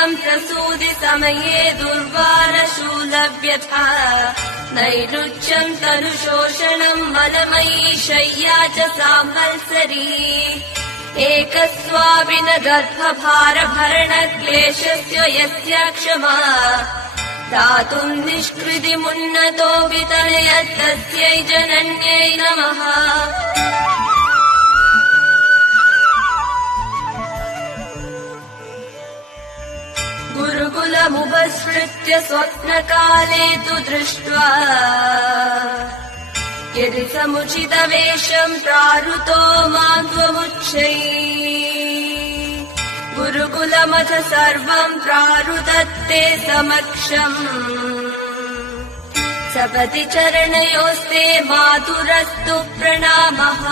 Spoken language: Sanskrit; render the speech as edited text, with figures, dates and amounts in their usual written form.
वयम् प्रसूति समये दुर्वारशूलव्यथा नैरुच्यम् तनुशोषणम् मलमयी शय्या च साम्बल्सरी एकस्वाविन गर्भभारभरणक्लेशस्य यस्य क्षमा दातुम् निष्कृतिमुन्नतो वितरयत्तस्यै जनन्यै नमः। गुरुकुलमुपसृत्य स्वप्नकाले तु दृष्ट्वा यदि समुचितवेषम् प्रारुतो मां त्वमुच्चैः गुरुकुलमथ सर्वम् प्रारुदत्ते समक्षम् सपति चरणयोस्ते मातुरस्तु प्रणामः।